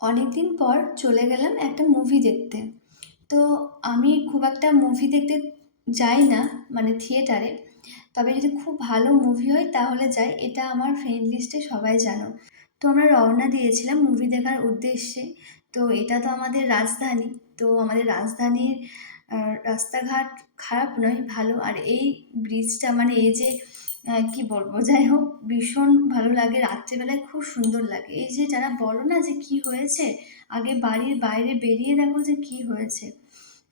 অনেকদিন পর চলে গেলাম একটা মুভি দেখতে। তো আমি খুব একটা মুভি দেখতে যাই না, মানে থিয়েটারে। তবে যদি খুব ভালো মুভি হয় তাহলে যাই, এটা আমার ফ্রেন্ড লিস্টে সবাই জানো। তো আমরা রওনা দিয়েছিলাম মুভি দেখার উদ্দেশ্যে। তো এটা তো আমাদের রাজধানী। তো আমাদের রাজধানীর রাস্তাঘাট খারাপ নয়, ভালো। আর এই ব্রিজটা, মানে এই যে কি বলবো, যাই হোক, ভীষণ ভালো লাগে। রাত্রেবেলায় খুব সুন্দর লাগে। এই যে যারা বলো না যে কি হয়েছে, আগে বাড়ির বাইরে বেরিয়ে দেখো যে কি হয়েছে।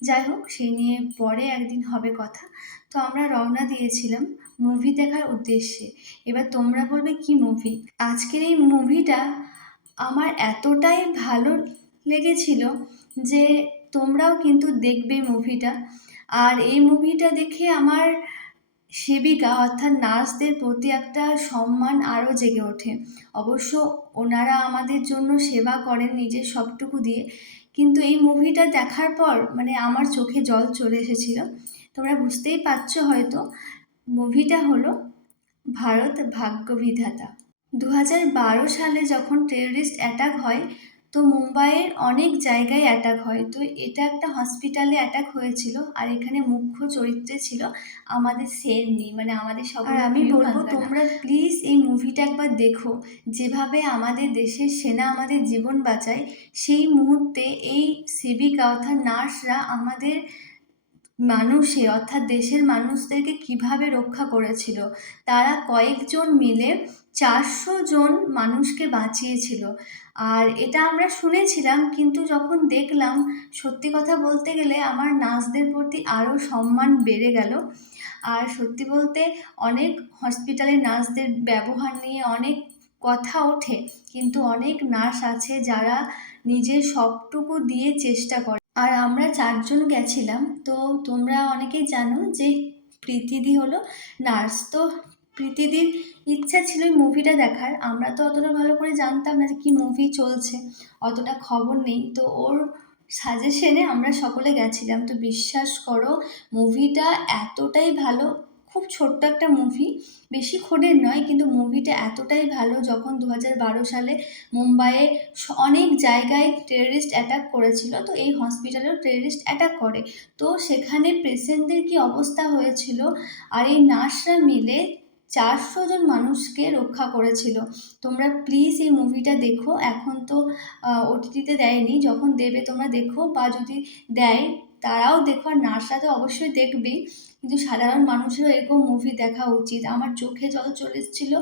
যাই হোক, সেই নিয়ে পরে একদিন হবে কথা। তো আমরা রওনা দিয়েছিলাম মুভি দেখার উদ্দেশ্যে। এবার তোমরা বলবে কি মুভি। আজকের এই মুভিটা আমার এতটাই ভালো লেগেছিল যে তোমরাও কিন্তু দেখবে মুভিটা। আর এই মুভিটা দেখে আমার সেবিকা অর্থাৎ নার্সদের প্রতি একটা সম্মান আরও জেগে ওঠে। অবশ্য ওনারা আমাদের জন্য সেবা করেন নিজের সবটুকু দিয়ে, কিন্তু এই মুভিটা দেখার পর মানে আমার চোখে জল চলে এসেছিল। তোমরা বুঝতেই পারছো হয়তো। মুভিটা হলো ভারত ভাগ্যবিধাতা। 2012 সালে যখন টেররিস্ট অ্যাটাক হয়, তো মুম্বাইয়ের অনেক জায়গায় অ্যাটাক হয়। তো এটা একটা হসপিটালে অ্যাটাক হয়েছিল, আর এখানে মুখ্য চরিত্রে ছিল আমাদের শেরনি, মানে আমাদের সবার। আর আমি বলবো তোমরা প্লিজ এই মুভিটা একবার দেখো। যেভাবে আমাদের দেশের সেনা আমাদের জীবন বাঁচায়, সেই মুহূর্তে এই সেবিকা অর্থাৎ নার্সরা আমাদের অর্থাৎ দেশের মানুষদেরকে কিভাবে রক্ষা করেছিল। তারা কয়েকজন মিলে 400 জন মানুষকে বাঁচিয়েছিল। আর এটা আমরা শুনেছিলাম, কিন্তু যখন দেখলাম, সত্যি কথা বলতে গেলে আমার নার্সদের প্রতি আরও সম্মান বেড়ে গেল। আর সত্যি বলতে অনেক হসপিটালের নার্সদের ব্যবহার নিয়ে অনেক কথা ওঠে, কিন্তু অনেক নার্স আছে যারা নিজের সবটুকু দিয়ে চেষ্টা করে। আর আমরা 4 জন গেছিলাম। তো তোমরা অনেকেই জানো যে প্রীতিদি হলো নার্স। তো প্রীতিদির ইচ্ছা ছিল এই মুভিটা দেখার। আমরা তো অতটা ভালো করে জানতাম না যে কি মুভি চলছে, অতটা খবর নেই। তো ওর সাজেশনে আমরা সকলে গেছিলাম। তো বিশ্বাস করো, মুভিটা এতটাই ভালো। খুব ছোট্ট একটা মুভি, বেশিক্ষণের নয়, কিন্তু মুভিটা এতটাই ভালো। যখন 2012 সালে মুম্বাইয়ে অনেক জায়গায় টেররিস্ট অ্যাটাক করেছিল, তো এই হসপিটালেও টেররিস্ট অ্যাটাক করে। তো সেখানে পেশেন্টদের কি অবস্থা হয়েছিল, আর এই নার্সরা মিলে 400 জন মানুষকে রক্ষা করেছিল। তোমরা প্লিজ এই মুভিটা দেখো। এখন তো ওটিটিতে দেয়নি, যখন দেবে তোমরা দেখো, বা যদি দেয় তারাও দেখো। আর নার্সরা তো অবশ্যই দেখবেই, কিন্তু সাধারণ মানুষেরও এরকম মুভি দেখা উচিত। আমার চোখে জল চলে এসেছিল।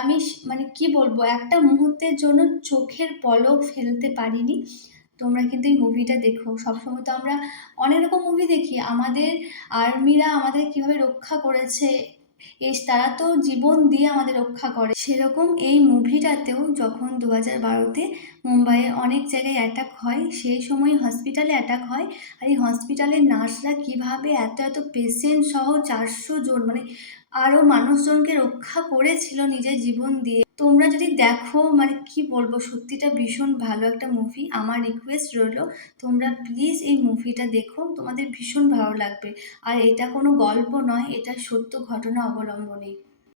আমি মানে কি বলবো, একটা মুহূর্তের জন্য চোখের পলক ফেলতে পারিনি। তোমরা কিন্তু এই মুভিটা দেখো। সবসময় তো আমরা অনেক রকম মুভি দেখি, আমাদের আর্মিরা আমাদের কিভাবে রক্ষা করেছে, তারা তো জীবন দিয়ে আমাদের রক্ষা করে। সেরকম এই মুভিটাতেও যখন 2012-তে মুম্বাইয়ে অনেক জায়গায় অ্যাটাক হয়, সেই সময় হসপিটালে অ্যাটাক হয়। আর এই হসপিটালের নার্সরা কিভাবে এত এত পেশেন্ট সহ 400 জন, মানে আরও মানুষজনকে রক্ষা করেছিল নিজের জীবন দিয়ে। তোমরা যদি দেখো, মানে কি বলবো, সত্যিটা ভীষণ ভালো একটা মুভি। আমার রিকোয়েস্ট রইল, তোমরা প্লিজ এই মুভিটা দেখো, তোমাদের ভীষণ ভালো লাগবে। আর এটা কোনো গল্প নয়, এটা সত্য ঘটনা অবলম্বনে।